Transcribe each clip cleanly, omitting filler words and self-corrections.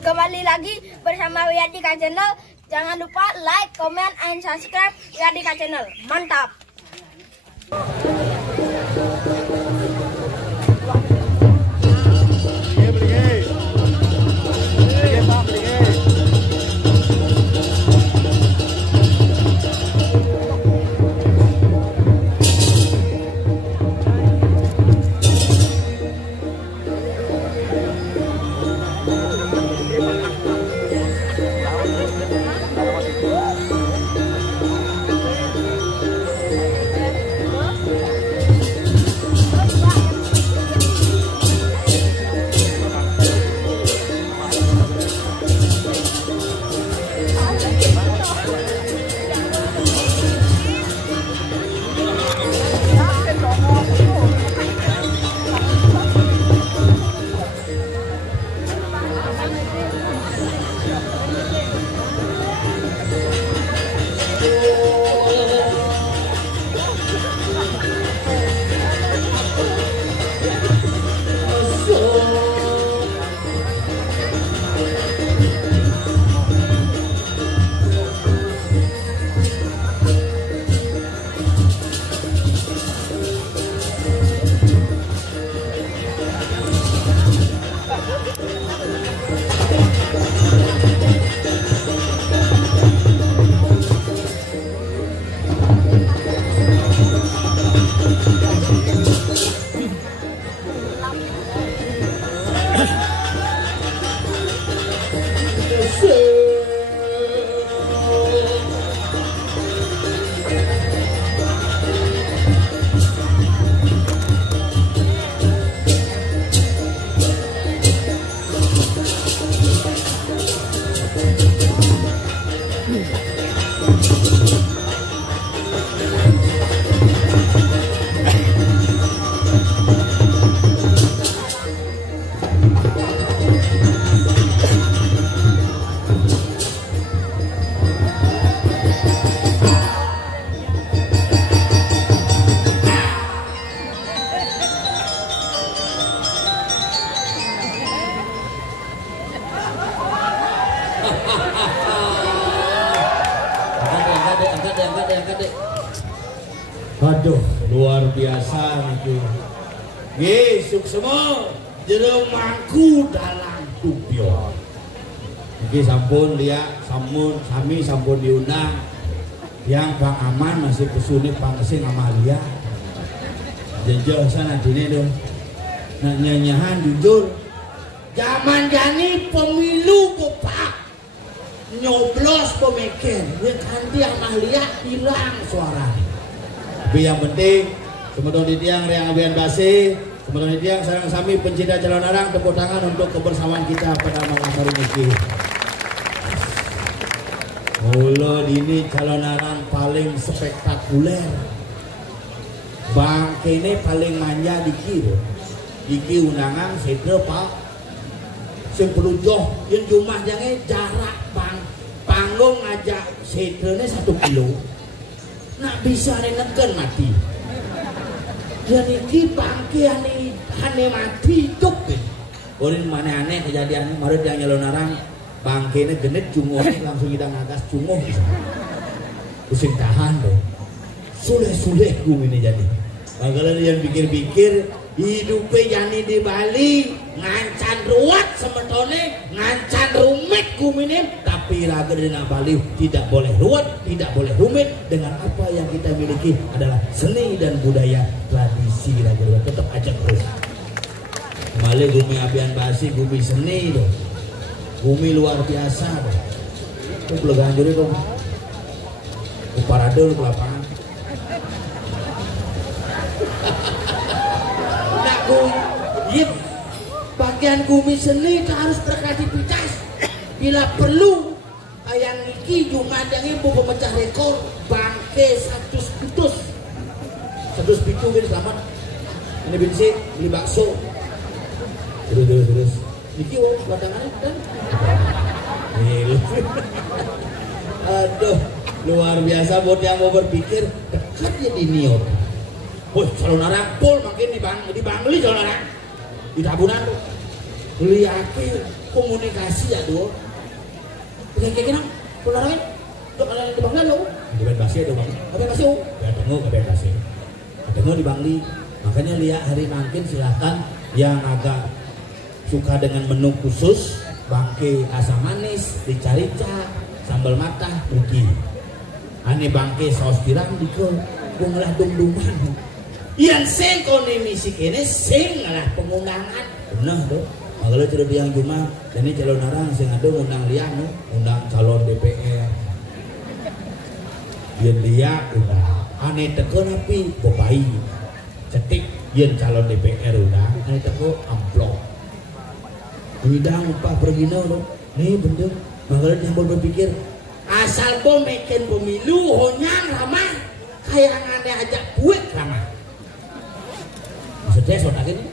Kembali lagi bersama Wiyadika Channel. Jangan lupa like, comment, and subscribe Wiyadika Channel. Mantap. Aduh, luar biasa itu. Gesuk semua jero mangku dalam tupio. Iki sampun lihat, sampun diundang. Yang Bang Aman masih kesuni pangesin Amalia. Jejak sana dini dong. Nak nyanyahan jujur. Zaman jani pemilu Bapak. Nyoblos pemikir, yang kanti Amalia hilang suara. Tapi yang penting, semeton ditiang Riang Abian Basi, semeton ditiang sarang sami pencinta calon arang, tepuk tangan untuk kebersamaan kita pada malam hari ini. Mula ini calon arang paling spektakuler. Bang kene paling manja dikir. Iki undangan sedre Pak. Sing pelujoh yang jumlah jange jarak panggung ngajak sedrene 1 kilo. Nak bisa neken mati. Dan ini bangke ane mati cuk. Orang mana aneh kejadian maret yang nyalon arang bangke ini genit cunguh langsung kita ngagas cunguh. Pusing tahan deh. Suleh gue ini jadi. Bagaimana yang pikir-pikir hidupnya jani di Bali ngancan ruwet semetone ngancan rumit kuminim, tapi laga di Bali tidak boleh ruwet, tidak boleh rumit. Dengan apa yang kita miliki adalah seni dan budaya tradisi laga ruwet, tetap aja terus. Kembali bumi Abian Basi, bumi seni dong, bumi luar biasa dong. Itu belagaan jadi dong, parade ke lapangan. Yip, bagian bumi seni harus berkreativitas. Bila perlu, yang iki Jumat yang ibu pemecah rekor bangke 100 putus. 100 pitu gini selamat. Ini bensin, beli bakso. Terus. Iki batangannya kan? Aduh, luar biasa buat yang mau berpikir dekat ya di Nior. Woi, calon arang pol makin di Bangli calon arang di tabunan tuh. liake komunikasi ya dua kayak gini pulang tuh kalau di Bangli lo di Bangli ada bang ada Bangli ketemu di Bangli makanya lihat hari mungkin silahkan yang agak suka dengan menu khusus bangke asam manis dicarica sambal matah pergi ane bangke saus tiram diko gua ngalah dum-duman yang sing kone misi kene sing ngalah pengundangan bener tuh kalau cerita yang cuma ini calon orang sing ada undang liang undang calon DPR yang dia udah aneh teko napi bobai cetik yang calon DPR udah aneh teko amplop bidang upah bergina loh nih bener makanya yang berpikir asal bom bikin pemilu honyang ramah kayak aneh ajak buat ramah maksudnya soal gini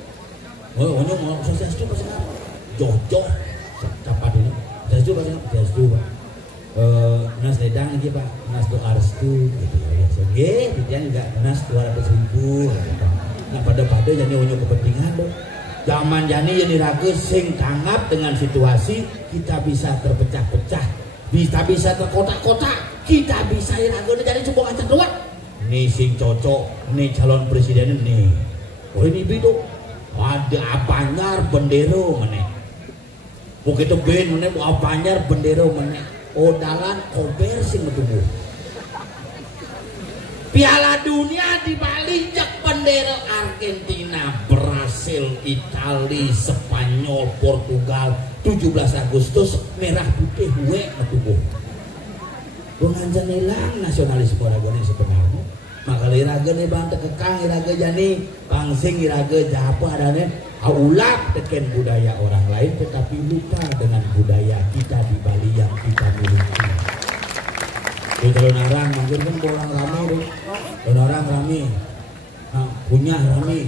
oh mau sukses itu pasti jojo cepat ini sukses itu pasti sukses itu nas ledang aja pak nas doa restu gitu ya sege dia juga nas 200.000 nah pada jadi onyo kepentingan loh zaman jani yang diragu sing tanggap dengan situasi kita bisa terpecah-pecah kita bisa terkotak-kotak kita bisa diragu jadi coba ngacak doang nih sing cocok nih calon presiden nih oh ini bidu ada apanyar bendero meneh begitu ben meneh apanyar bendero meneh odalan kober sing metubuh Piala Dunia di Bali jak bendera Argentina, Brasil, Itali, Spanyol, Portugal 17 Agustus merah putih we metubuh penganjan hilang nasionalisme ragone sebenarnya maka iraga nih bang tekekang iraga jani pangsing iraga japa adanya aulap teken budaya orang lain tetapi lupa dengan budaya kita di Bali yang kita miliki. Di kalau narang mungkin kan orang ramai tuh, kalau orang ramai, punya ramai,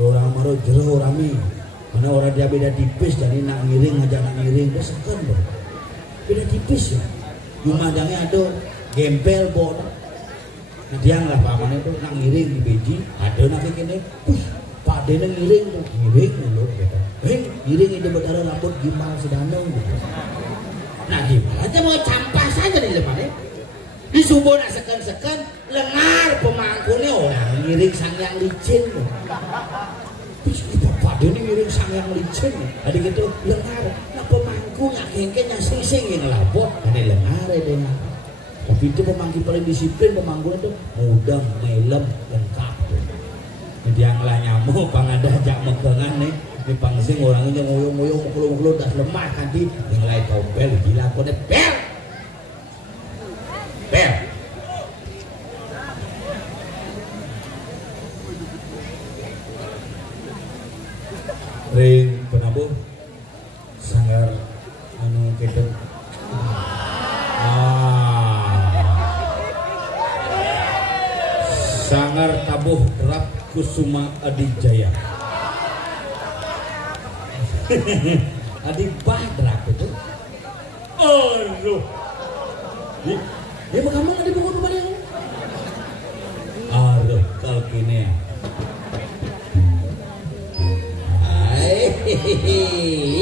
orang maru jero ramai, mana orang dia beda tipis jadi nak ngiring aja nak ngiring besekan loh, beda tipis ya, cuma jangan ada gempel bola. Nah dia lah pamannya tuh nak ngiring di beji ada nanti kene pak dene ngiring tuh ngiring dulu gitu ngiring itu berdarah rambut gimbal sedano gitu nah gimana aja mau campas saja di lemari di sumbo nak sekan lengar pemangkunya orang ngiring sang yang licin tuh pak dene ngiring sang yang licin tadi gitu lengar nah pemangku nggak kengkenya sing yang lapor ini lengar ya deh tapi itu pemangku paling disiplin pemangkunya tuh mudah melem lengkap tuh dia ngelah nyamuk pangada ajak megangan nih ini pangsing orangnya ngoyong-ngoyong mukul-mukul dah lemah nanti ngelai tompel gila kode bel ring penabuh sanggar anu kita sangar tabuh kerap Kusuma Adijaya Adi Badrak itu aduh dia bagaimana di buku rumah dia aduh kalau kini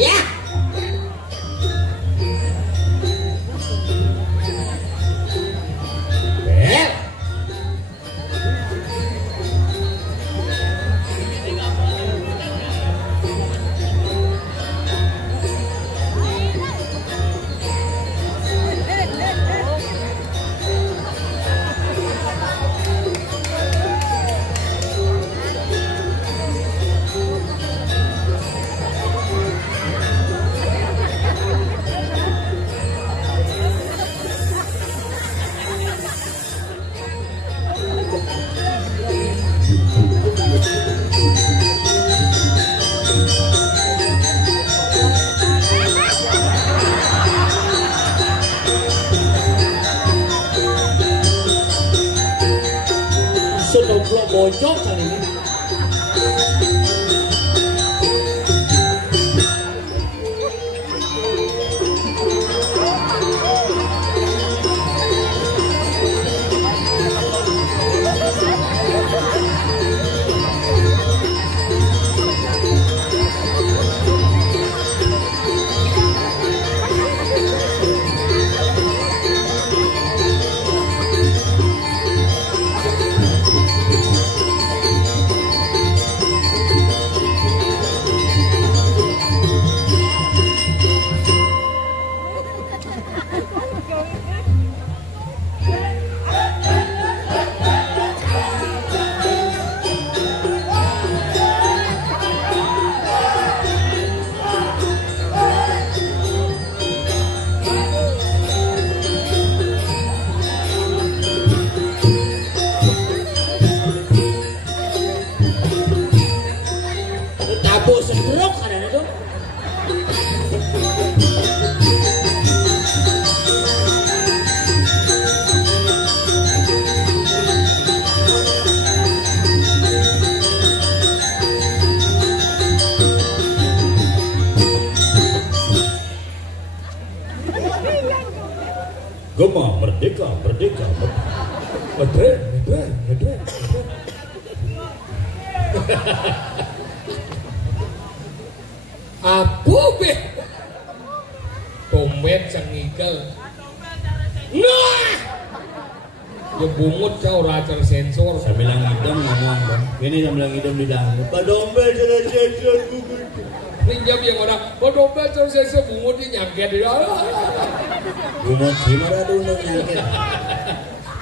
ya bojok kali ini Gema merdeka, merdeka. Medre. Apa be? Dompet cengikel. Nah, ya bungut kau racal sensor. Saya bilang idam ngomong bang. Ini saya bilang idam di dalam. Pak dompet sudah sensor. Pinjam yang orang, oh dompet sensor bungut ini nyangket. Bungut gimana dulu nyangket?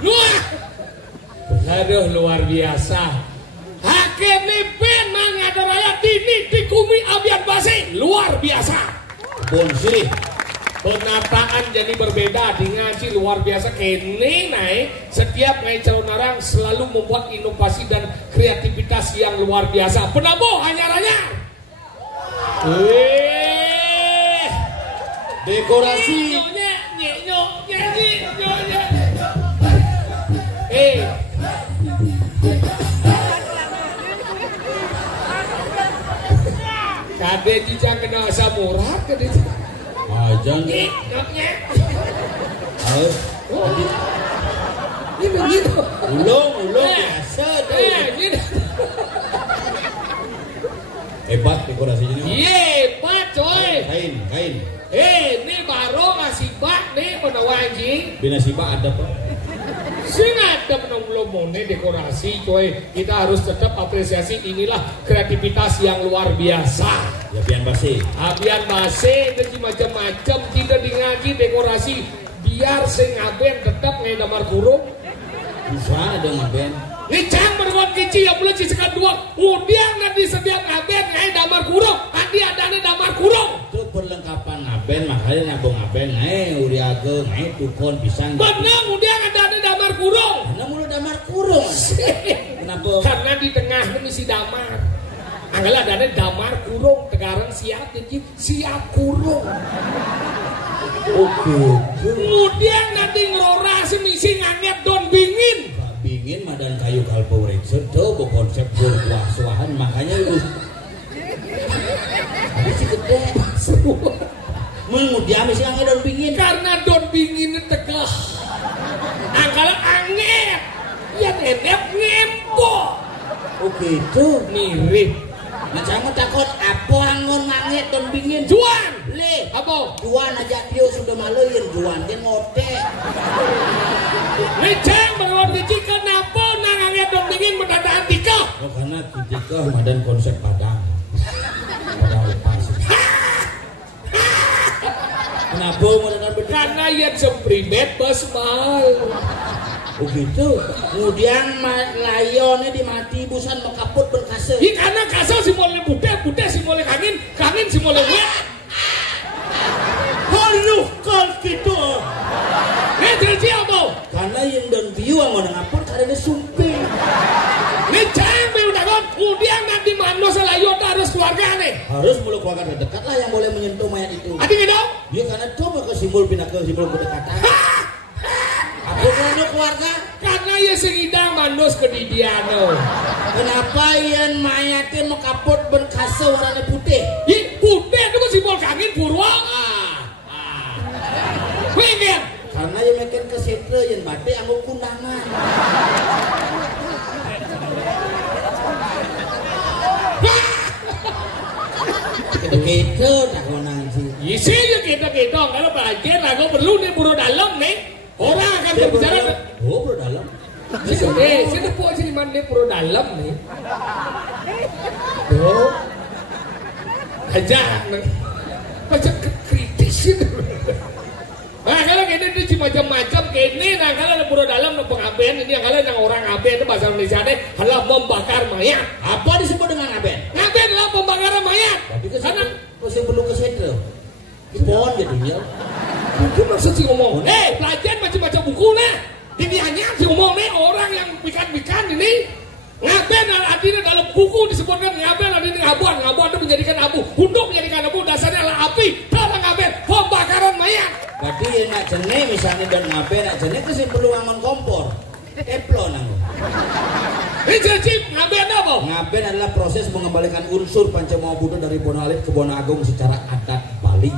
Wah, aduh luar biasa. Hakim Nipin mangada raya dini dikumi abian basi luar biasa. Bonsi. Penataan jadi berbeda di ngaji luar biasa. Kini naik setiap naik calon orang selalu membuat inovasi dan kreativitas yang luar biasa. Penabo hanya-hanya. Dekorasi. Kade cicang kena asam urat kade. Ajang. Ini begitu. Ulung biasa tuh. Hebat dekorasinya ini. Hebat coy. Kain. Ini baru ngasih bak nih penawaji. Bina sibak ada pak. Sing ada belum dekorasi coy. Kita harus tetap apresiasi, inilah kreativitas yang luar biasa. Ya pian basi. Abian base itu macam-macam tidak di ngaji dekorasi biar sing ngaben tetap ngai damar kurung. Bisa ada ngaben. Nicang berbuat kici yang boleh cisekan dua. Kemudian nanti setiap ngaben ngai damar kurung. Adi ada nih damar kurung. Itu perlengkapan ngaben makanya nabung ngaben ngai uriage ngai tukon pisang. Benar kemudian ada nih damar kurung. Karena mulu damar kurung. Kenapa? Karena di tengah ini misi damar. Anggala ada damar kurung, sekarang siap jadi siap kurung. Oke. Kemudian nanti ngerorasi misi nganget don bingin. Bingin madan kayu kalpo rekser tuh konsep berkuah-suahan makanya lu. Tapi si gede. Mengudia misi nganget don bingin. Karena don bingin tegah. Anggala angget. Ya nenep ngempo. Oke itu Mirip. macam takut apa angon nganget don bingin Juan. le Apa? juan aja dia sudah maluin juan dia ngote Leceng berlawan kecil kenapa nangangnya don bingin mendadak tika? oh, karena ketika madan konsep padang lepas kenapa madan betul Karena yang semprimet basmal. oh gitu kemudian layonnya dimati busan mekaput berkase Ini karena kasar si mulai budak si mulai kangin si mulai wet. haluh kal gitu Terjadi apa? karena yang dan biu mau ngapun karena sumping Leceng udah kan. Kemudian nanti mano selayota harus keluarga nih. harus mulu keluarga terdekat lah yang boleh menyentuh mayat itu Adi gitu? ya karena coba ke simbol pindah ke simbol kedekatan apa karena keluarga Karena ya sengidang manos ke Didiano. kenapa yang mayatnya mekaput berkase warna putih Ih, putih itu simbol kangin purwa. Pengen. karena yang makin ke setre yang batik anggo kundangan gitu tak konang sih Isinya kita kalau belajar aku perlu nih buru dalam nih. Orang akan berbicara. oh bro dalam Sini po sini man nih buru dalam nih. Tuh. Aja. Macam kritisin. Nah kalau gini itu macam-macam gini. Nah kalau buru dalam no pengaben ini yang kalau yang orang aben itu bahasa Indonesia deh adalah membakar mayat. apa disebut dengan aben Ngaben adalah pembakaran mayat. tapi Karena kesini belum ke setre pohon jadinya itu maksud si ngomong. Pelajaran macam-macam buku nah. Ini hanya si ngomong nih orang yang bikan ini. Ngaben artinya dalam buku disebutkan ngaben artinya ngabuan itu menjadikan abu. Untuk menjadikan abu dasarnya adalah api. Kalau ngaben pembakaran mayat. berarti yang nak jenis misalnya dan ngaben nak jenis kesini perlu ngangon kompor teflon nanggo Ini jadi ngaben apa? ngaben adalah proses mengembalikan unsur Pancamawa Buddha dari Bonalit ke Bona Agung secara adat Bali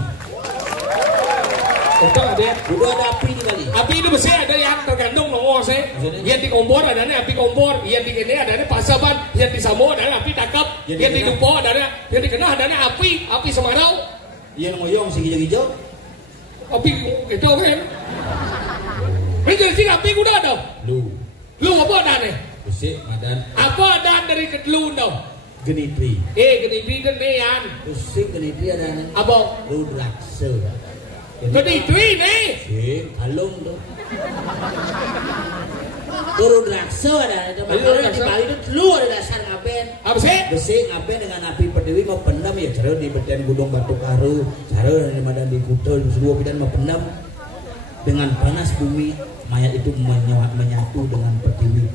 Udah deh. udah ada api di Bali Api itu mesti ada yang tergantung nongol sih. Yang di kompor ada api kompor, yang di ini ada pasaban, yang di Samo ada api tangkap, yang di Dupo ada, yang di Kenah ada api Semarau. Yang ngoyong si hijau-hijau. Api itu kan. Ini jadi api udah dong. Lu apa ada nih? Besi madan. Apa ada dari kedelu dong? Genitri. Genitri kan nean. Besi genitri ada nih. Apa? Rudraksa. Genitri nih. Si kalung tuh. Rudraksa ada. Makanya di Bali itu lu ada dasar ngapain? Apa sih? Besi ngapain dengan api perdewi mau pendam ya cara di beden Gunung Batu Karu, cara di Madan di Kuta di Seluruh Bidan mau pendam dengan panas bumi mayat itu menyatu dengan pertiwi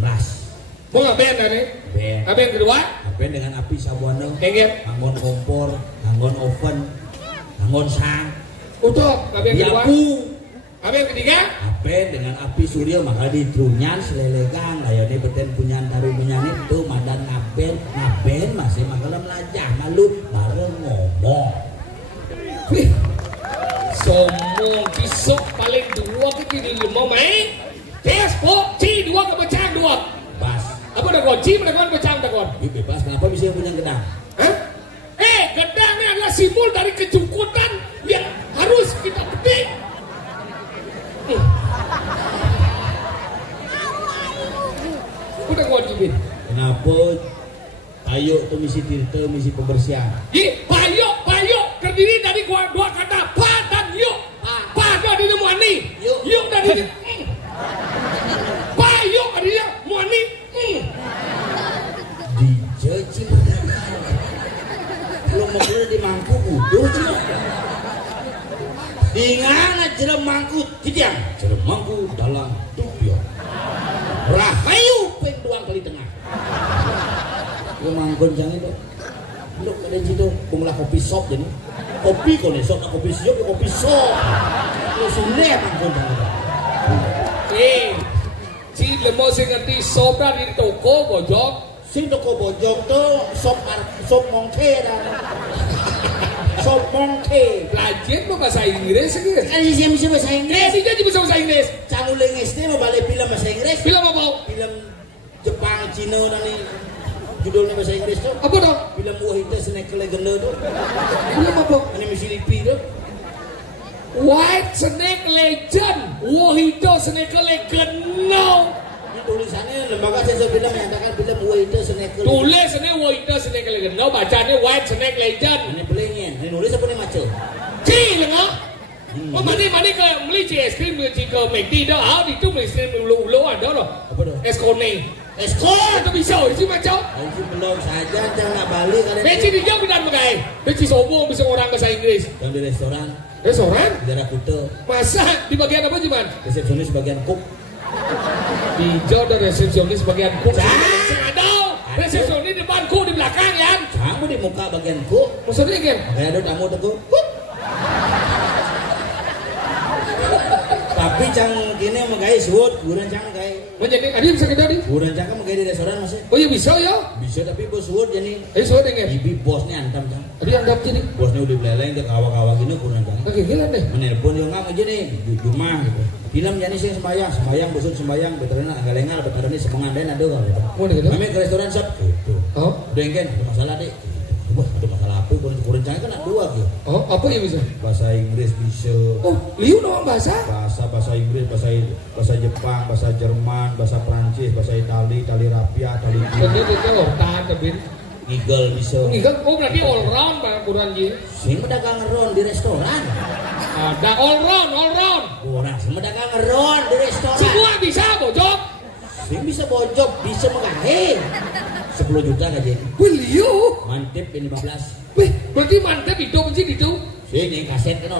emas. Mau ngapain nih? Apa yang kedua? Ngapain dengan api sabuana? Engger. Anggon kompor, anggon oven, anggon sang. Untuk apa yang kedua? Apa yang ketiga? Ngapain dengan api surya maka di trunyan selelegang layane beten punyan taru punyan itu madan ngaben masih makalah melajah malu bareng ngomong. Somong kisok paling dua ke di lima main. Tes po, ci dua ke pecah dua. Bas. Apa dah kon? Ci dah kon pecah dah kon. Bebas kenapa bisa yang punya gedang? Hah? Gedang ini adalah simbol dari kecukupan yang harus kita petik. Udah kon jibin. Kenapa payuk itu misi tirta, misi pembersihan? Payuk terdiri dari dua kata pa dan yuk. Pa dari muani. Yuk dari payuk artinya muani. Dijaji belum mau di mangku udah sih. Dengan jerem mangku tidak jerem mangku dalam tubuh. Rahayu peng doang kali tengah. Lu mangkon jangan itu. Lu ada situ pengulah kopi shop jadi. Kopi kok nih shop kopi shop kopi shop. Lu sudah mangkon jangan. Si lemau sing ngerti sobra di toko bojok. Sing toko bojok tuh shop mongke dah. Shop mongke. Belajar bahasa Inggris gitu. Kan bisa bahasa Inggris. Dia juga bisa bahasa Inggris. Canguling SD mau balik film bahasa Inggris. Film apa? Film Jepang, Cina dan ini judulnya bahasa Inggris tuh. Apa dong? Film Wahita Snake Legend tuh. Film apa? Ini misi lipi tuh. White Snake Legend. Wahito Snake Legend. No. Ini tulisannya lembaga sensor film menyatakan film Wahita Snake Legend. Tulisnya Wahito Snake Legend. No, bacanya White Snake Legend. Ini pelingin. Ini nulis apa nih macam? Cil enggak? Oh, mana ke beli es krim ke McD dah. Ah, itu beli es krim ulu ada loh. Apa tuh? Es kone. Eskor. Itu bisa sih macam. Itu belum saja jangan balik kalian. Beci di jauh benar bagai. Beci sombong bisa orang bahasa Inggris. Yang di restoran. Restoran? Di daerah Kuta. Masa di bagian apa cuman? Resepsionis bagian cook. Di jauh dari resepsionis bagian cook. Ada. Resepsionis di depan cook di belakang ya. Kamu di muka bagian cook. Maksudnya kan? Makanya ada tamu tuh cook. Tapi cang kini mau guys wood, buran cang guys. Menjadi, ada bisa kita di? Buran cang mau di restoran masih. Oh iya bisa ya? Bisa tapi bos wood jadi. Ayo soal dengar. Ibi bosnya antam cang. Tadi anggap jadi. Bosnya udah beleleng ke kawa-kawa gini buran cang. Oke gila deh. Menelpon yo nggak aja nih di rumah gitu. Film jadi sih sembayang bosut sembayang, veteran agak lengal, veteran ini semengandain ada kalau. Mau deh. Kami ke restoran shop gitu. Oh. Udah engken, ada masalah deh. Wah, ada masalah apa? Buran cang kan ada dua gitu. Oh, apa ya bisa? Bahasa Inggris bisa. Oh, liu nama bahasa? Bahasa Inggris, bahasa Jepang, bahasa Jerman, bahasa Prancis, bahasa Itali rapia, Itali. Jadi itu tahan tapi Eagle bisa. Eagle, oh berarti all round Pak Quran ji. Sing pedagang ron di restoran. Ada all round. Orang sing pedagang ron di restoran. Semua bisa bojok. Sing bisa bojok, bisa mengahe. 10 juta gaji. Wih liu. Mantep ini 15. Wih, berarti mantep itu mencin itu. Sini kaset kan.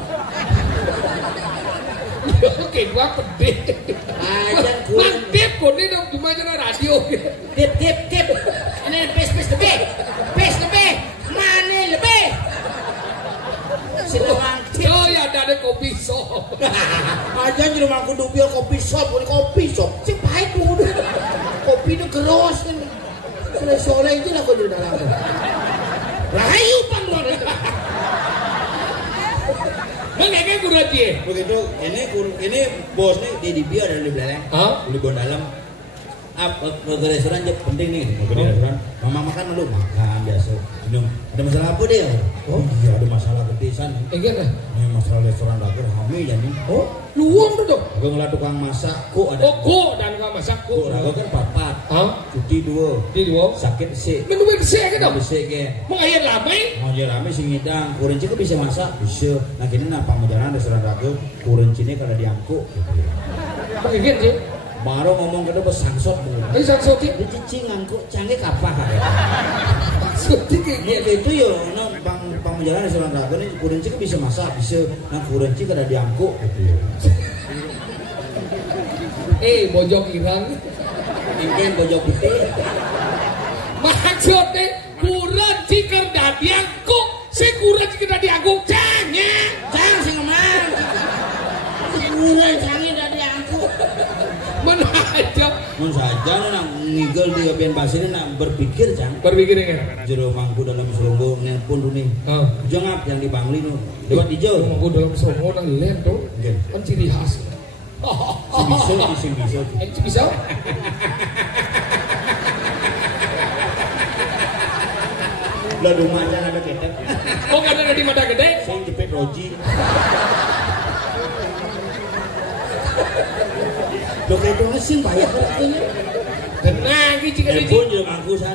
Oke, dua pede. Mantep kok ini dong cuma aja radio. Tip. Ini pes lebih. Mana lebih? Silang tip. Oh ya ada kopi shop. Aja di rumah aku dubil kopi shop. Sing pahit tuh. Kopi itu keros kan. Sore itu lah kau di dalam. Rahayu panduan. Ngeke kudu aja. Begitu ini bos nih di biar dan di belakang. Di bon dalam. Ke restoran aja penting nih. Ke restoran. Mama makan dulu. Makan biasa. Minum. Ada masalah apa dia? Oh iya ada masalah gede san. Iya kan? Ini masalah restoran dapur hamil jadi. Oh luang tuh dong. Gue ngeliat tukang masak kok ada. Oh kok dan tukang masak kok. Gue kan papat. Cuti dua. Sakit sih. Minum sih gitu. Sih ke. Mau ayat lama? Mau ayat lama sih ngidang. Kurenci kan bisa masak bisa. Nah kini napa menjalan restoran dapur kurencinya kada diangkut. Pengen sih. Baru ngomong ke depan sangsot ini sangsot sih? Ini cicing ngangkuk canggih kapah sangsot ya itu yo bang menjalan restoran raga ini kurenci kan bisa masak bisa nah kurenci kada diangkut gitu bojok irang mungkin bojok putih maksudnya kurenci kada diangkut si kurenci kada diangkut cang sih ngomong kurenci kada diangkut mana aja mun saja nak ngigel di bagian pasir nak berpikir cang kan jero mangku dalam selonggo nelpon nih jangan yang di Bangli no lewat hijau mangku dalam selonggo nang len tuh kan ciri khas si bisa lah rumahnya ada ketek oh kan ada di mata gede saya jepit roji lo kayak itu ngesin banyak ini tenang ini jika di pun juga mangku san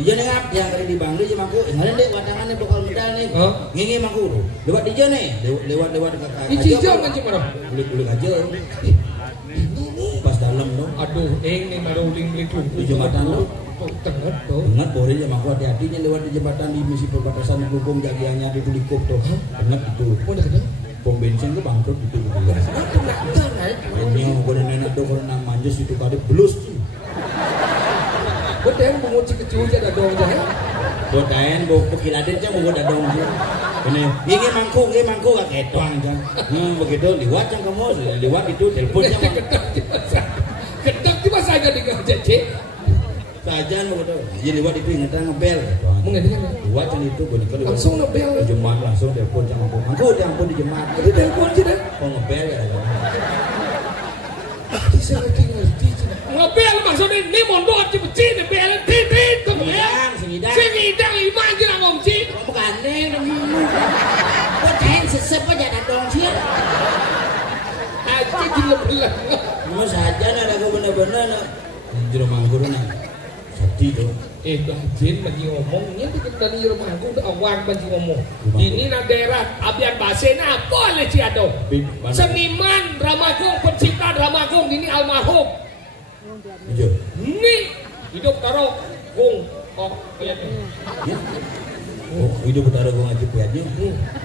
dia nengap yang ada di Bangli aja mangku mana deh wadangannya bakal medal nih ngingi mangku lewat dia nih lewat di cijau kan cuma kulit aja pas dalam dong aduh ini naruh uling-uling di jembatan lo tengah tuh ingat boleh ya mangku hati-hatinya lewat di jembatan di misi perbatasan hukum jagiannya di Tulikop tuh ingat itu pom bensin itu bangkrut gitu ini mau nenek tuh karena manjus itu kali belus tuh betul menguci kecil aja ada dong jahe bodain bawa pekiladin aja mau ada dong ini mangku gak ketong kan begitu liwat yang kamu liwat itu teleponnya kedak cuma saja di kejadian saja mau betul jadi liwat itu ingetan ngebel mengenai liwat yang itu langsung ngebel jemaat langsung telepon sama mangku telepon di jemaat itu telepon sih dah kok ngebel ya saya ngerti ngebel maksudnya ini mondok di beci ngebel titit sengidang lima aja lah ngomci bukan nih kok kain sesep aja ada dong sih aja gila belah mau saja ada kau bener-bener jero mangkuru nih sakti tuh Bajin lagi ngomongnya dari rumah aku udah awang lagi ngomong ini na daerah Abian Basen apa le Ciado seniman Dramagung pencipta Dramagung ini almarhum ini hidup karo Gung kok kayaknya hidup karo Gung aja piadnya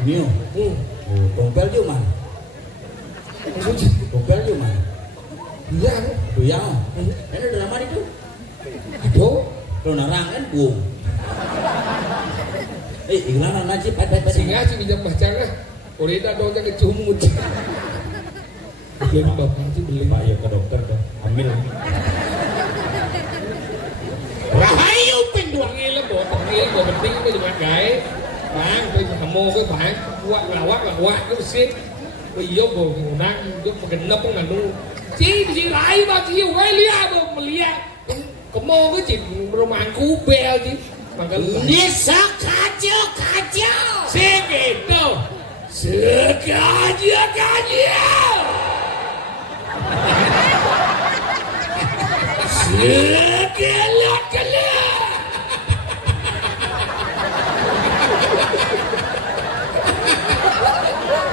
ini tompel juga mah tompel juga mah iya ini drama itu aduh lo narang kan Gung ingana najib singa sih bijak baca lah orida dong jangan cumut belum bapak sih beli pak ya ke dokter kan hamil rahayu penduang ini botong ini gue penting itu cuma gay bang tôi hamo cái bạn quạt cái shit bây giờ gue nang gue pegenap nggak nu chỉ lại bao nhiêu cái lia đâu mà lia mau cái chuyện romanku bel chứ mà cái bisa kacau xe gitu sekajia sekelak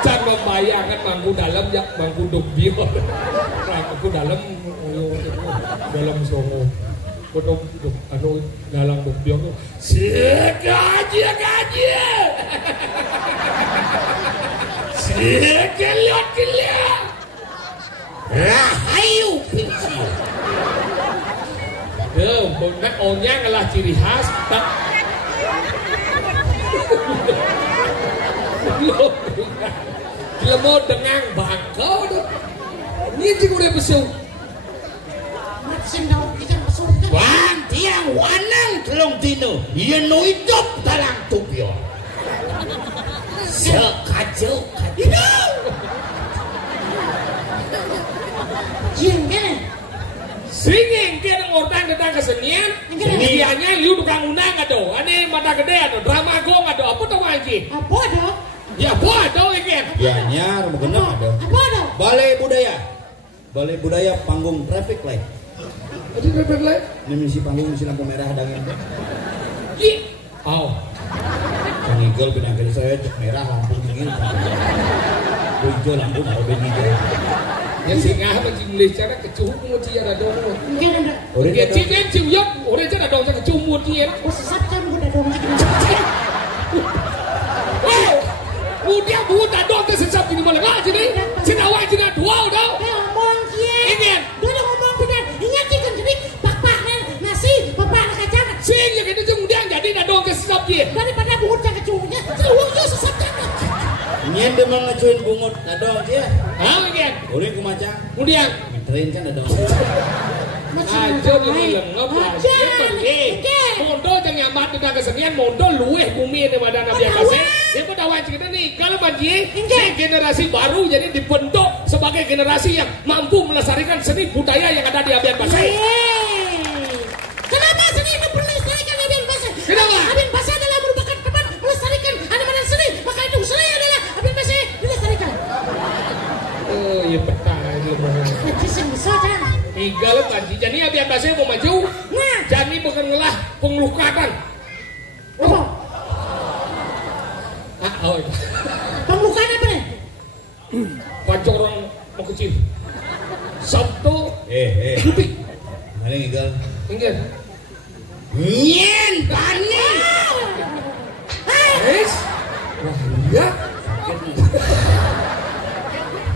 jangan membayangkan bangku dalam ya bangku dobio bangku dalam songo Kodok anu dalang dobio tuh sekajia sekelak rahayu pensil boneka onyang adalah ciri khas tak dia mau dengan bangkau ini juga udah besok Bang, tiang wanang telung dino, yen hidup dalam tubio. Sekacau. Singing kira ngordang tentang kesenian. Seniannya lu tukang undang ado. Ane mata gede ado. Drama gong ado. Apa tuh Haji? Apa ado? Ya apa ado ini? Ya nyar bener ada. Apa ado? Balai Budaya. Balai Budaya panggung traffic light. Ada traffic light? Ini misi panggung misi lampu merah dangan. Iya. Oh. Yang hijau pinang kiri saya merah lampu dingin. Hijau lampu naruh hijau. Ya singa macam Malaysia nak kecuh mu dia ada dong. Enggak ada. Dia cium cium yuk. Orang je ada dong saya kecuh mu dia. Oh sesat kan udah dong. Oh. Mudia buta dong tersesat ini malah aja nih. Cina awak cina dua udah. Ngomong dia. Ingin. Dia udah ngomong benar. Ingat sih kan jadi bapak nasi, bapak nak kacang. Sing yang itu kemudian jadi ada dong tersesat dia. Daripada bungut yang kecunya, seluruhnya sesat kan. Nyen demang ngecuin bungut adong dia. Ah ingin. Orang kumacang. Kemudian. Train kan adong. Aja lebih lengkap aja pergi. Mondo yang nyaman tentang kesenian mondo luweh bumi daripada Nabi Akase. Dia pun dah wajib kita nih kalau banji generasi baru jadi dibentuk sebagai generasi yang mampu melestarikan seni budaya yang ada di Abian Pasai. Kenapa seni ini perlu dilestarikan Abian Pasai? Kenapa? Abian Pasai adalah merupakan tempat melestarikan animasi seni. Maka itu seni adalah Abian Pasai dilestarikan. Oh iya betul. Nanti sing bisa kan? Tiga lah banji. Jadi Abian Pasai mau maju. Nah. Jadi bukan ngelah pengelukatan. Apa? Oh. Pembukaan apa nih? Pancong orang mau kecil. Sabtu. Putih. Mana igal? Enggak. Nyen bani. Guys. Wah iya.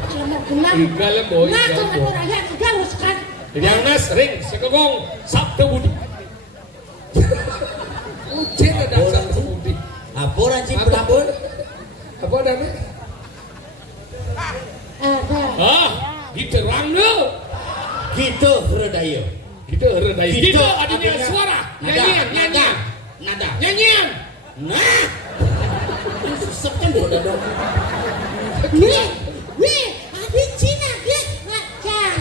Selamat pulang. Igal boy. Nah, kalau raya juga harus kan. Yang nas ring sekegong Sabtu Budi. Ucin ada Sabtu Budi. Apa orang cip pelapor? Apa namanya? Ada. Ah, diterang no. Kita redaya. Kita redai. Kita adanya adanya suara. nada, Nyanyian. Nada. Nyanyian. Nah. Susah kan dia dong. Wih, ada Cina dia ngacang.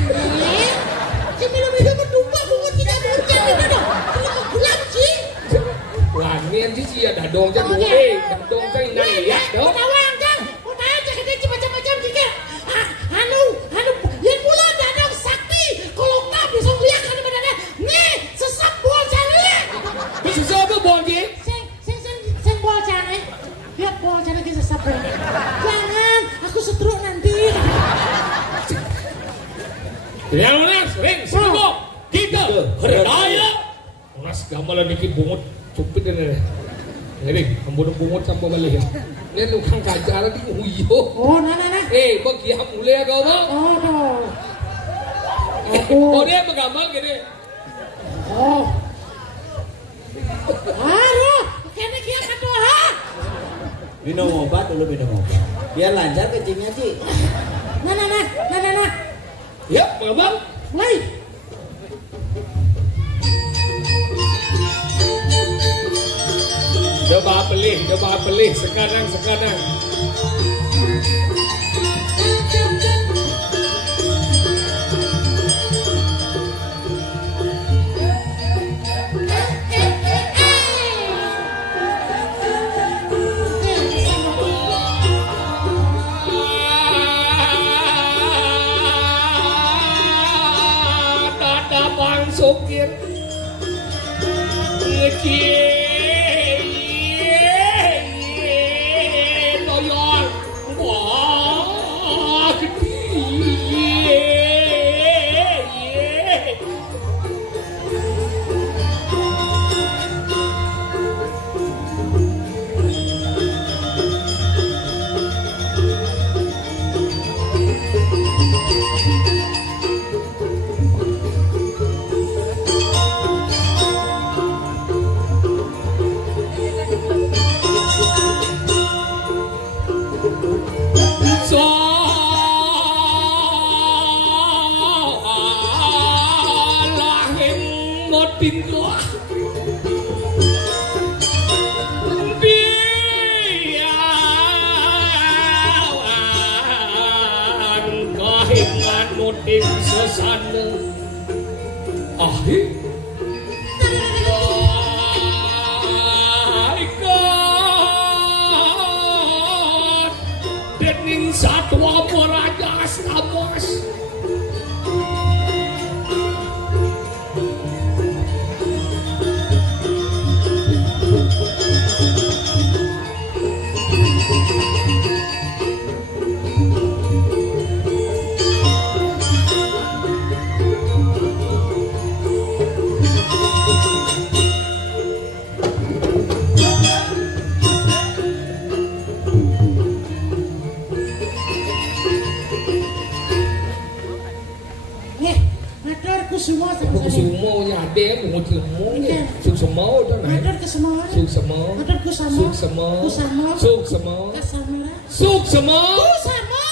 Si minum-minum berdua bunga tidak muncul itu dong. Kalau gulam sih. Wah, ini nanti sih ada dong jadi dua. Dong jadi nang ya dong. Tawang kan. Kau aja kita macam-macam juga. Anu, yang mula ada dong sakti. Kalau nggak bisa lihat kan mana nih sesat bol cari. Bisa siapa bol dia? Seng bol cari. Lihat bol cari kita sesat. Jangan, aku setruk nanti. Yang mana? Ring, sekegong. Kita redaya. Unas gambalan dikit bungut. Cupit ini. Ini, ambil bungut sampai balik ya. Ini tukang kajar lagi nguyo. Oh, nah. Bagi yang mulai kau mau? Oh, Oh, dia menggambar gini. Oh. Aduh, kayaknya kia kata ha. Minum obat dulu minum obat. Biar lancar kencingnya Ci. Nah. Ya, menggambar. Mulai. Coba pelih sekarang. Dada bang sopir ngecil. dening satwa berajas amos. Semua Kusumo ya ada mau cemo Suksemo itu nah Matur ke semua Suksemo Matur ke sama Suksemo Kusama Suksemo Kasama Suksemo Kusama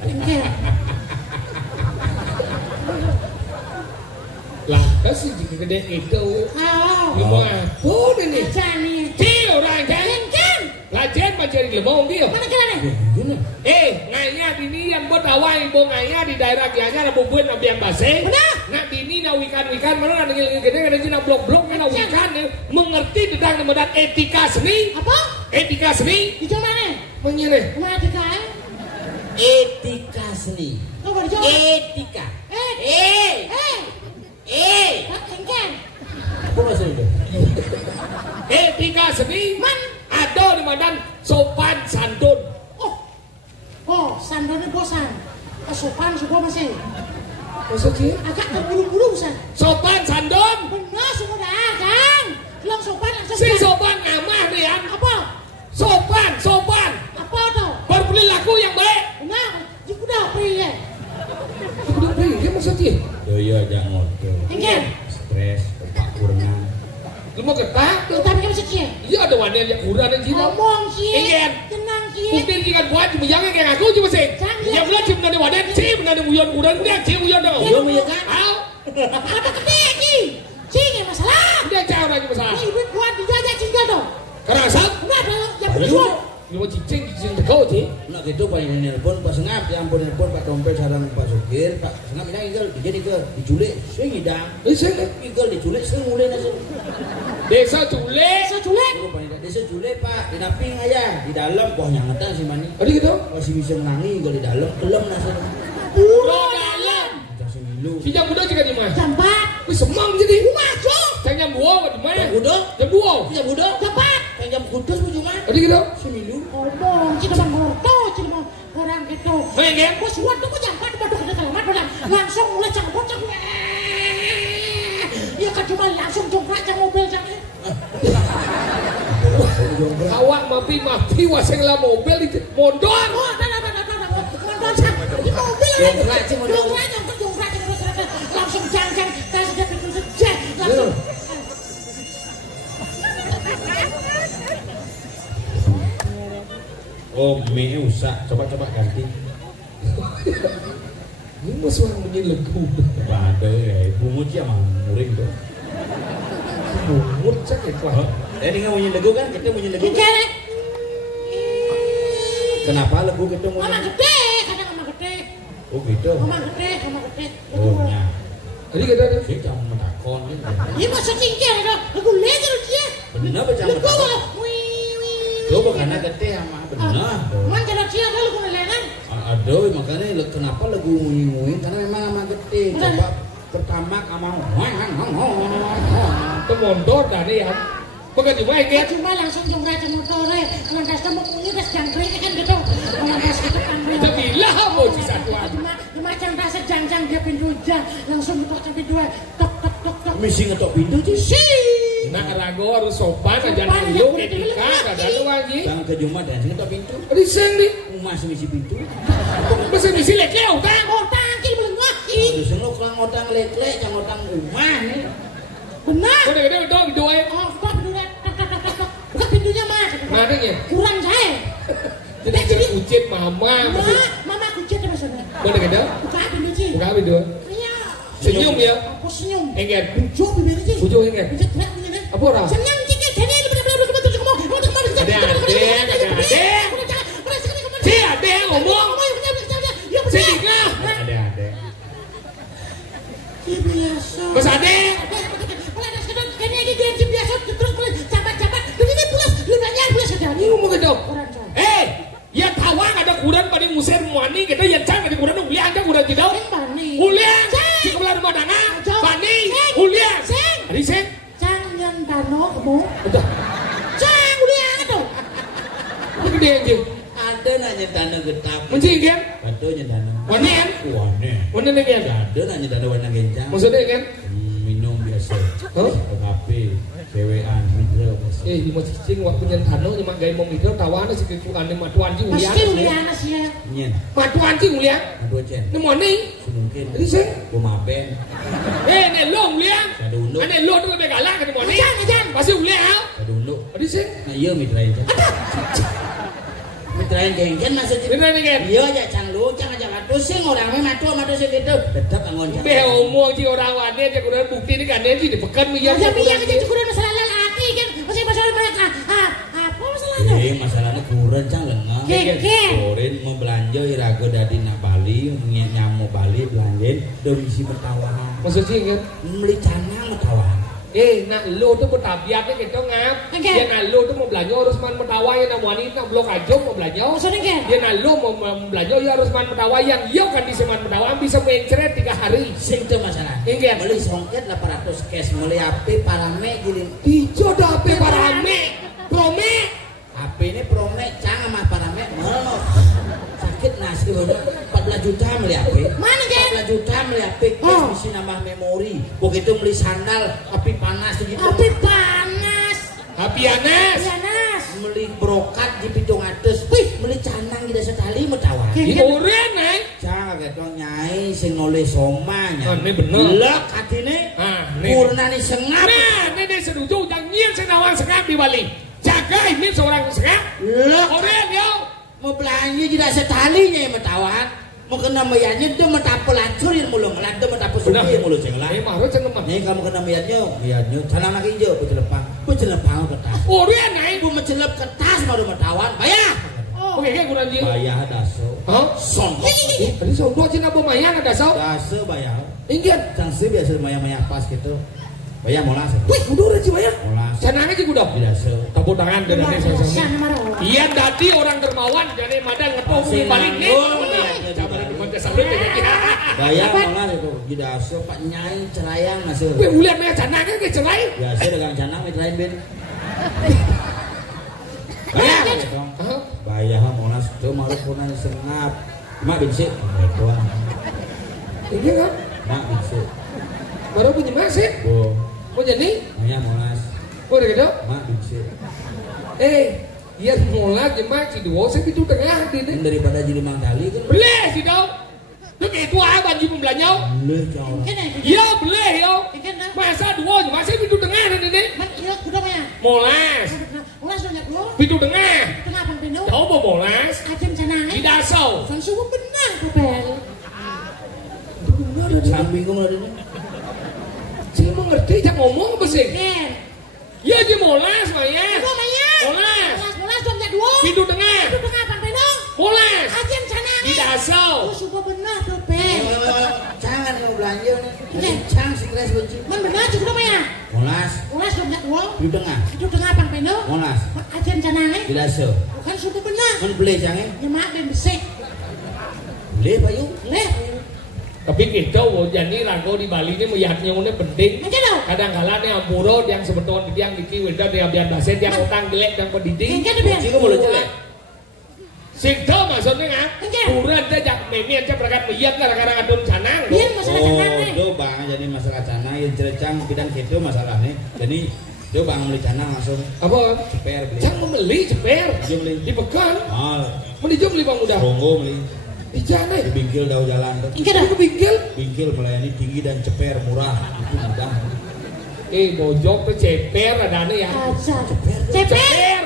Enggak lah kasih gede itu gimana pun ini dia orang kan lajen macam lemong dia mana kena ngainya dini yang berdawai bo ngainya di daerah gianya na bubuin na biang base nak dini na wikan mana na ngil gede ada jina blok na wikan mengerti tentang medan etika seni apa etika seni di mana menyere mana etika Etika seni. Etika. Engken. Apa maksudnya? Etika seni ada di medan sopan santun. Santunnya bosan. Sopan semua masih. Maksudnya? Agak terbulu-bulu san. Sopan santun. Benar semua dah kan. Bilang sopan langsung. Si sopan ngamah Rian. Apa? Sopan. Apa tuh? Berperilaku yang baik. Benar. Jika dah pergi ya. Udah pergi, dia maksudnya? Iya, jangan ngobrol. Engken. Stres, tempat kurangan. Lu mau ketak? Tapi kan maksudnya. Iya ada wanita yang kurang dan cina. Ngomong sih. Engken. Tenang sih. Mungkin jika buat cuma jangan kayak aku cuma sih. Yang benar cuma dari wadah, sih benar dari uyon kurang, dia sih uyon dong. Iya, iya kan? Tahu? Apa ketik ni? Sih ni masalah. Dia cakap lagi masalah. Ni ibu buat dijajah cinta dong. Karena asap? Benar dah. Yang berjuang. Lu mau cicing kau sih? Nak gitu Pak yang nelpon Pak Sengap, yang pun nelpon Pak Dompet sarang Pak Sugir, Pak Sengap ini inggal jadi ke diculik, saya ngidang. Saya Inggal diculik, saya mulai nasi. desa culik. Saya culik. Desa culik Pak, di naping aja, di dalam, wah nyangetan si Mani. Ada gitu? Masih bisa menangi, inggal di dalam, kelem nasi. Puro dalam. Jangan semilu. Si jam muda juga di mana? Jambat. Wih semang jadi. Masuk. Saya jam 2 di mana? Jam kuda, Jam 2. jam kuda, Jambat. jam kudus cuma. Ada gitu? Semilu. Ngomong. Cina bang ngorto. Cina bang orang gitu. Main game? Bos buat tu jambat. Badu kena kalamat. Langsung mulai cangkut. Ya kan cuma langsung jongkrak cang mobil cang. Awak mati waseng lah mobil itu mondor. Oh, mondor cang. Di mobil. Jongkrak cing mondor. Jongkrak langsung cang kasih dia pintu sejak langsung. Oh, mie usah, coba ganti. Ini masih orang menyelegu. Ada bungut ya mah muring tuh. Bungut cak itu. Ini nggak mau nyelegu kan? Kita mau nyelegu. Enggak. Kenapa legu kita mau? Mama gede, kadang mama gede. Oh gitu. Mama gede. Oh nya. Jadi kita ada. Sih jangan menakon gitu. Iya masuk cingkir itu. Lagu leger dia. Benar baca Lagu menakon. Coba karena gede sama benar. Man jalan dia ada lagu lelengan. Aduh makanya kenapa lagu nguing karena memang sama gede. Coba pertama sama Itu mondor dari ya. Bukan cuma ini. Cuma langsung jongkrak motor. Lantas kamu ngiris jangkrik kan gitu. Lantas gitu kan. Itu bilah apa si satu aja. Cuma jangkrak sejang dia pintu jang. Langsung buka sampai dua. Tok. misi ngetok pintu sih. Nah rago harus sopan aja dulu etika ada lu lagi. Bang ke rumah dan ngetok pintu. Riseng nih. Masih misi pintu. Masih misi leke utang. Otang ki belengak ki. Terus lu klang otang lek-lek yang otang rumah nih. Benar. Udah gede dong dua. Oh, kok pintunya tok. Buka pintunya mah. Mana ya? Kurang saya. Jadi ucit mama. Mama kucit maksudnya. Udah gede? Buka pintu ki. Buka pintu. Iya. Senyum ya. Apa senyum? Enggak. Bujo bibir ki. Bujo enggak. Bujo teriak punya. Apa orang? Senyum ki jadi bener-bener Ada ngomong. Sedika. Ada. Biasa. Mas Ade. Ya kuran pada musim muani kita yang cang di kuran ulian kan kuran tidak Bani. ulian di kebelah rumah dana bani ulian hari sen Jangan dano kamu. udah Cang ulian tuh. itu gede aja Ada nanya dana getap. mencing kan Patunya dana. wani kan Wane. wani nih kan Ada nanya dana warna gencang. maksudnya kan Minum biasa. Hah? Kopi, cewekan, mitra biasa. di masjid cing waktu nyentano nyemak gaya mau mikir tawana sih kekurangan matuan cing ulian Pasti ulian sih ya. Nyen. matuan cing ulian Aduh cen. ini moni Mungkin. hari sen Bumaben. ini lo ulian Sadunuk. ini lo tuh lebih galak kan moni Ajan. pasti ulian Sadunuk. hari sen Nah iya mitrain cen. Mitrain gengken maksudnya. bener nih kan Iya aja can lu, jangan jangan pusing orangnya matu sing gitu. Tetap angon can. be omong ci orang wani aja kudu bukti ini kan dia dipekan miyar Tapi yang aja cukuran masalah lelaki kan. Masih masalah mereka. Apa masalahnya? Masalahnya kurang can lengah. Gengken. Korin mau belanja irago dari nak Bali, nyamu Bali belanjain domisi bertawahan. maksudnya kan Beli canang bertawahan. nak lo tuh bertabiatnya gitu ngap Oke. dia nak lo tuh mau belanja harus man bertawai nak wanita blok aja mau belanja Maksudnya kan? dia nak lo mau belanja ya harus man bertawai yang iya kan di seman bertawai bisa mencret 3 hari Sing itu masalah. Ingat. Beli songket 800 cash, beli HP parame giling. hijau dah ape parame prome HP ini prome cang sama parame mau sakit nasi baru 14 juta beli HP. Mana, Jen? 14 juta beli HP, cash mesti nambah memori. Begitu beli sandal, api panas gitu. Api panas. api anas Panas. Beli brokat di pitung atas. Wih, beli canang tidak sekali metawar. di oren Jangan gitu nyai sing oleh somanya. Ah, ini bener. Lek atine. Ah, ini. Purnani sengap. nah ini setuju yang nyian senawang sengap di Bali jaga ini seorang sengap Lek oren yo mau belanja tidak setalinya yang metawar. Mau kena mayatnya dia metapel hancurin mulu ngelat dia metapel suki mulu cengelan. ini marah cenah mah Nih kamu kena mayatnya canang lagi hijau pejelepang kertas. oren naik Ibu mencelep kertas baru metawan bayar. oke kan kurang ji Bayar daso. hah Son. tadi sodo cina pemayan ada saw Daso bayar. ingat Cangsi biasa maya pas gitu. Bayar molas. wih udah udah sih bayar Molas. senangnya sih udah Daso. tepuk tangan dan Luar ini biasa saya marah. iya tadi orang dermawan jadi madang ngepoh Masih balik nih nanggung. coba di kontes salut ya Bayar molas itu. Di daso pak nyai cerayang masih. gue ulian mah canangnya ke cerai Biasa dagang canang mitrain ben. Bayar dong. Hah? Bayar molas tuh maru punanya sengap. Mak bensin. Doang. ini kan Mak bensin. baru punya masih Bo. mau jadi Maya molas. udah gitu Mak bensin. iya mulai jemaah Ciduo saya itu tengah di Ini daripada jadi mangkali kan. beli sih dong lu kayak itu apa ji pembelanya Boleh jauh. Kan ya? iya beli yo Kan dah. masa dua jemaah saya itu tengah ini Mak iya kuda mah. molas Ulas banyak lo. pintu tengah Kenapa pinu? coba molas Ajem canang. di dasau Kan suku benar kupel. Saya bingung lah ini. saya mengerti jangan ngomong apa sih Ken. iya ji molas Maya Dua Maya. molas Ulas dua banyak dua. pintu tengah Itu kenapa pinu? molas Ajem canang. di dasau Oh suku benar kupel. Jangan mau belanja nih. Oke. Jangan stres benci. Man benar cukup dua Maya. Molas. Ulas dua banyak dua. Di tengah. Itu kenapa pinu? Molas. Ajem canang. Tidak so. Kan suku benar. Kan beli jangan. Nyemak ben besek. Beli payu. Leh. tapi kita jadi rago di Bali ini melihatnya ini penting Aja dong. kadang-kadang nih ampuro yang sebetulnya di tiang diki weda dia biar baset yang utang gelek yang pendidik Kan dia. Ciku boleh jelek. Sikto maksudnya kan Oke. kurang dia jak memian dia berangkat melihat kadang-kadang adun canang Biar masalah canang nih. Itu bang jadi masalah canang yang cerecang bidang gitu masalahnya. Jadi itu bang beli canang langsung apa ceper beli. cang membeli ceper Dia beli. dipegang Mal. menijam beli bang udah Ronggo beli. di jana Di bingkil daun jalan. Ingat dah. itu bingkil Bingkil melayani tinggi dan ceper murah itu mudah. bojok tuh ceper ada nih ya Aja. Ceper. Ceper.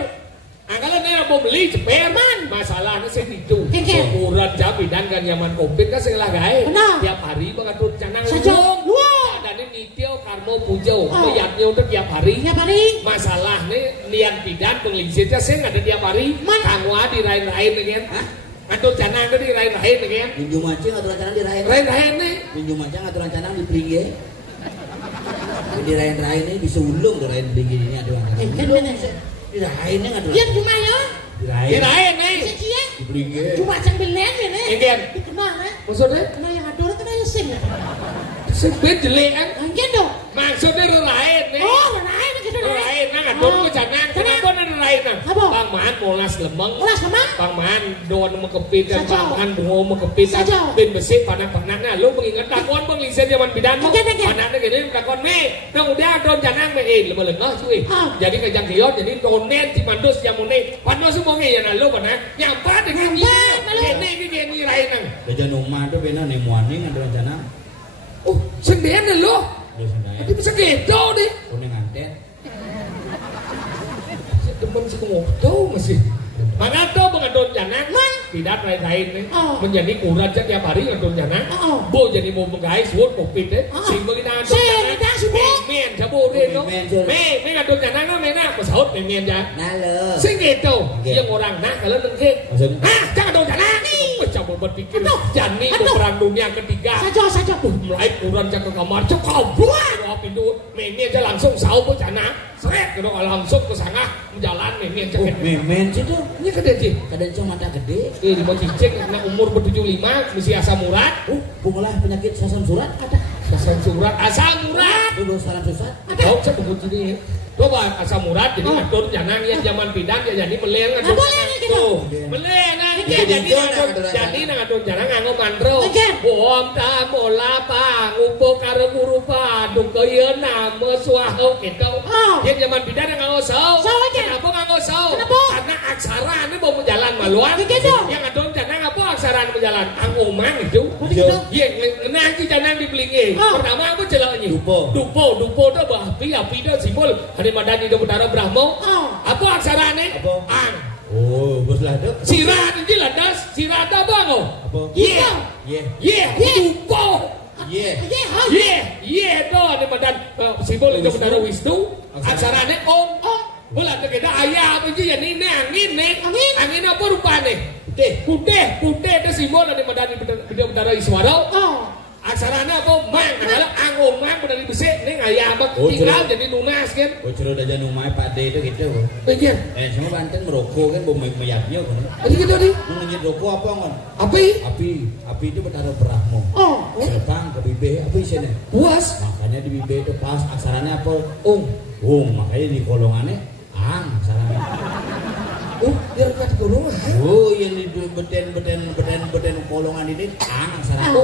anggalan dia mau beli ceper Man. masalahnya saya itu Kengkel. ukuran jabi dan kan nyaman covid kan saya lagai Benar. tiap hari mengatur canang Saja. luang Luang. dan ini nitio karmo pujo Oh. meyatnya untuk tiap hari Tiap hari. masalah nih nian pidan penglingsitnya saya nggak ada tiap hari Man. kangwa di rain-rain nih kan atur canang tuh di rain-rain nih kan Minju macing aturan canang di rain. rain-rain nih Minju macang aturan canang di peringgi. Di rain-rain ini bisa ulung di rain peringgi ini aturan canang. Kan benar. Di rain ini aturan. Yang cuma ya. Di di rain. rain nih Secia. Di Bringe. Cuma sambil lihat ini. Ingin. Kenal ya? Maksudnya? Kenal yang ador kena yang sing. Sebet jelek kan? Angin dong. Maksudnya lain nih. Oh, lain gitu Lain nang adon ku jangan. Kenapa lain nang? Apa? Bang Man molas lemeng. Molas lemeng? Bang Man don mekepit dan Saja. Bang Man dungo mekepit dan Saja. bin besi panak-panaknya. Lu mengingat takon bang lisen zaman bidan mo. Oke. Panaknya gini takon me. Nang udah don jangan me lemah cuy. Jadi kejang kiot jadi donen si mandus yang mune. Pandus semua ya nah lu mana? Nyampa dengan ini lain nang. Deja rumah tuh benar nih muani ngan rencana. Oh, sendirian lo. Dia sendiri. Tapi bisa gitu deh. Kuning nganten. Temen sih ngobrol masih. Mana tuh mengadon jangan? Tidak lain-lain nih. Menjadi kurang setiap hari ngadon jangan. Bo jadi mau menggais buat kopi deh. Singgul ini adon jangan. Men, cabu deh lo. Men ngadon jangan lo mena. Pesawat men jangan. Nalo. Sing gitu. Yang orang nak kalau nengke. Jangan adon jangan. Coba berpikir. Jani perang dunia ketiga. Saja. Mulai kurang ke kamar cukup buat pintu memen aja langsung sahur ke sana seret gitu langsung ke sana jalan memen Oh, memen sih tuh. ini gede sih Kadang cuma mata gede. di mau cicing karena umur ber-75 mesti asam urat Bungalah penyakit sasam surat ada. asam urat Dulu salam susah. tahu saya tunggu sini coba asam urat jadi ngatur jangan yang zaman pindah ya jadi meleng ngatur tuh meleng jadi ngatur jangan nganggo mantro om tamola pangupo karo guru padung kaya nama suaho gitu yang zaman pindah nganggo sau kenapa nganggo sau karena aksara ini mau jalan maluan yang ngatur jangan apa aksara ini jalan angomang itu yang nanti jangan dibelingi pertama aku jelasnya dupo itu api itu simbol hari madani itu betara Brahmo apa aksarane ang bos lah dok. sirat ini landas sirat apa ngo dupo itu hari madan simbol itu betara Wisnu aksarane om bola tegeda ayah apa sih ini angin apa rupane putih itu simbol hari madani itu betara Iswara aksaranya apa mang adalah angom mang udah dibesek nih ayam apa tinggal jadi lunas kan Cero daja numai Pak D itu gitu. iya Semua Banten merokok kan bom meyaknya kan. jadi gitu nih Mengenai rokok apa kan? api itu betara Brahmo. Terbang ke bibe apa isinya? puas Makanya di bibe itu pas aksaranya apa? Makanya di kolongannya ang aksaranya. biar kat golongan Yang di beden kolongan ini ang aksaranya.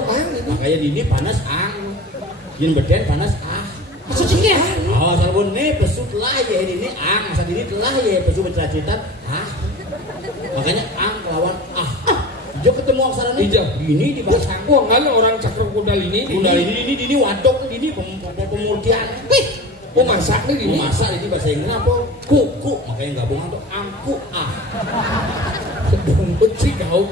Makanya di ini panas ang. Yang beden panas Maksudnya? Salbun nih besut lah ya ini ang. Masa diri telah ya besut bercerita makanya ang lawan Jo ketemu aksara ini dipasang. Nggak orang cakra kundalini ini wadok ini pemurtian. Masak nih ini Masak ini bahasa Inggris apa? Kuku makanya gabungan tuh angku benci kau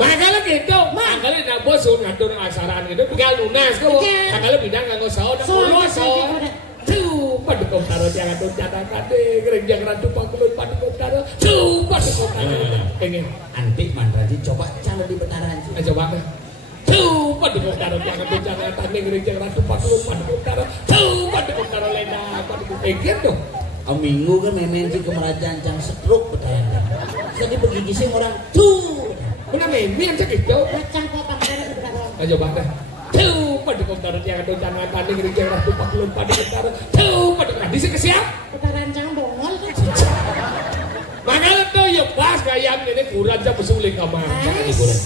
makanya gitu makanya nak bos ngatur asaran gitu tinggal lunas kok makanya bidang nggak ngosau Coba dukung taruh jangan tuh jangan kade gereja ratu pakulun pada kotaro coba dukung taruh pengen antik mandraji coba cara di betaran coba kan coba dukung taruh jangan tuh jangan tane gereja ratu pakulun pada kotaro coba dukung taruh lena pada pengen dong minggu kan memenci kemerajaan cang setruk betaran jadi begini sih orang tuh benar memen sakit tuh Macam apa cara coba dah coba dukung taruh jangan tuh jangan tane gereja ratu pakulun pada kotaro coba dukung di sini siap Putarancang bongol kan? Makanya tuh ya pas kayak ini kurang aja besuling kamar.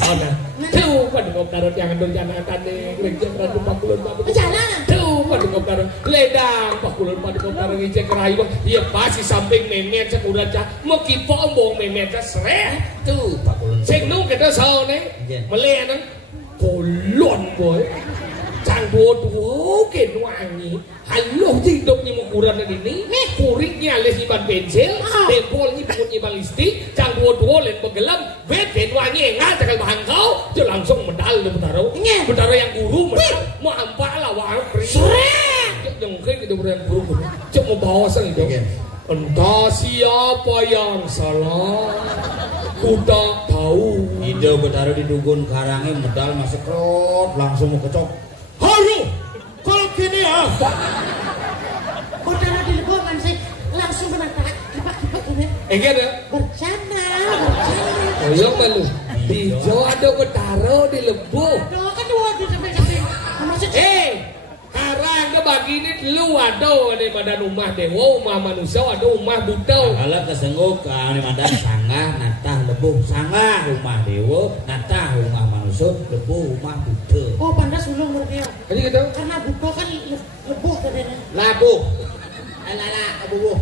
Mana? Coba dukung taruh jangan tuh jangan tane gereja ratu pakulun pada Jalan. coba dukung taruh ledang pakulun pada dukung taruh ngecek rayu. Iya pas di samping memet sekurang aja mau kipo ombong memet seret tuh pakulun. Sing nung kita saw nih melihat kolon boy. Cang dua ke wangi halo hidup ni ukuran ini kuriknya les iban pensil dempolnya pungut iban listrik cang dua len begelam vet wangi enggak cakal bahan kau dia langsung medal betaro yang guru medal mau ampak lah wang seret jengkrik itu yang guru cuma bawa sang itu entah siapa yang salah ku tak tahu ide betaro di dugun karangnya medal masuk krot langsung mau kecok. Halo, kalau gini apa? Saudara di lebokan sih langsung menata kipak-kipak ini. enggak ada Bercanda. Ayo malu. Di Jawa ada ketaro di Lebu. Aduh kan dua di sampai-sampai. Harang ke bagi ini lu waduh ini badan rumah dewa, rumah manusia, waduh rumah buta. Kalau kesengguk ini madan sanggah natah lebuh, sanggah rumah dewa, natah rumah manusia, lebuh rumah buta. Oh pandas ulung berarti ya. Jadi gitu. Karena buka kan lebuh katanya. Labuh. Labuh.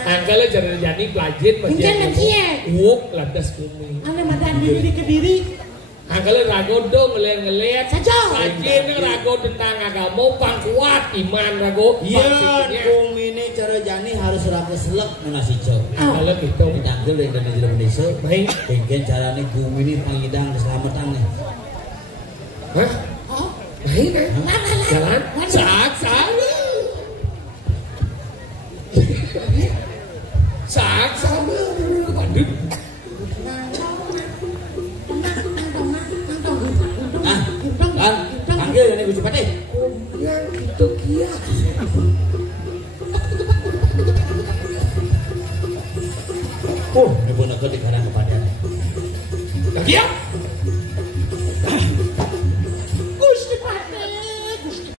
Angkala jadi pelajar Mencien. Wuk lantas kumi. Ane madan diri ke diri. Angkala rago dong ngeliat Saja. Pelajar rago tentang agama pangkuat iman rago. Iya, kumi ini cara jani harus raga selek nasi cok. Angkala gitu. Ditanggil dari Indonesia. Baik. Pengen cara nih kumi ini pangidang keselamatan nih. Hah? Oh. Baik. Jalan. Sak. Waduh. Kan, panggil ini gue cepat Yang itu kia. Ini pun aku dikarenakan kepada. Kia.